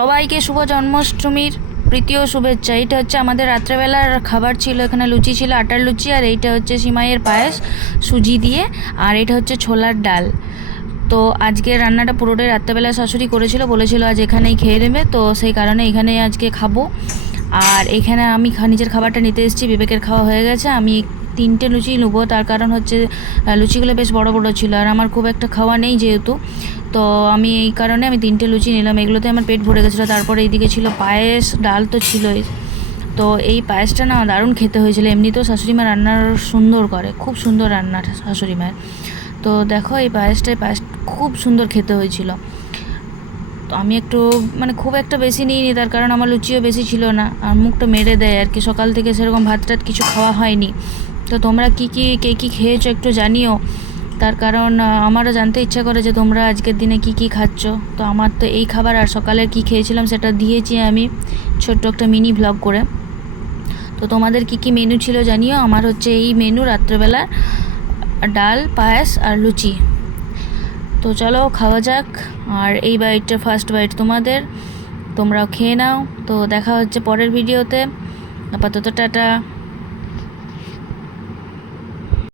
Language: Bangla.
সবাইকে শুভ জন্মাষ্টমীর তৃতীয় শুভেচ্ছা। এইটা হচ্ছে আমাদের রাত্রেবেলার খাবার ছিল, এখানে লুচি ছিল, আটার লুচি, আর এইটা হচ্ছে সিমাইয়ের পায়েস, সুজি দিয়ে, আর এটা হচ্ছে ছোলার ডাল। তো আজকে রান্নাটা পুরোটাই রাত্রেবেলা শাশুড়ি করেছিল, বলেছিল আজ এখানেই খেয়ে নেবে, তো সেই কারণে এখানেই আজকে খাব। আর এখানে আমি নিজের খাবারটা নিতে এসেছি, বিবেকের খাওয়া হয়ে গেছে। আমি তিনটে লুচি নেব, তার কারণ হচ্ছে লুচিগুলো বেশ বড় বড় ছিল আর আমার খুব একটা খাওয়া নেই যেহেতু। তো আমি এই কারণে আমি তিনটে লুচি নিলাম। এগুলোতে আমার পেট ভরে গেছিল, তারপরে এইদিকে ছিল পায়েস, ডাল তো ছিলই। তো এই পায়েসটা না দারুণ খেতে হয়েছিল। এমনিতেও শাশুড়ি মা রান্নার সুন্দর করে, খুব সুন্দর রান্না শাশুড়ি মায়ের তো দেখো এই পায়েসটা পায়েস খুব সুন্দর খেতে হয়েছিল। তো আমি একটু মানে খুব একটা বেশি নিইনি, তার কারণ আমার লুচিও বেশি ছিল না। আর মুখটা মেরে দেয়, আর কি সকাল থেকে সেরকম ভাত টাত কিছু খাওয়া হয়নি। তো তোমরা কি কি, কে, কী খেয়েছো একটু জানিও। তার কারণ আমারও জানতে ইচ্ছা করে যে তোমরা আজকের দিনে কি কি খাচ্ছ। তো আমার তো এই খাবার আর সকালের কি খেয়েছিলাম সেটা দিয়েছি আমি ছোট্ট একটা মিনি ভ্লগ করে। তো তোমাদের কি কি মেনু ছিল জানিও। আমার হচ্ছে এই মেনু রাত্রেবেলা, ডাল, পায়েস আর লুচি। তো চলো, খাওয়া যাক। আর এই বাইটটা ফার্স্ট বাইট তোমাদের। তোমরাও খেয়ে নাও। তো দেখা হচ্ছে পরের ভিডিওতে আপাতত টাটা।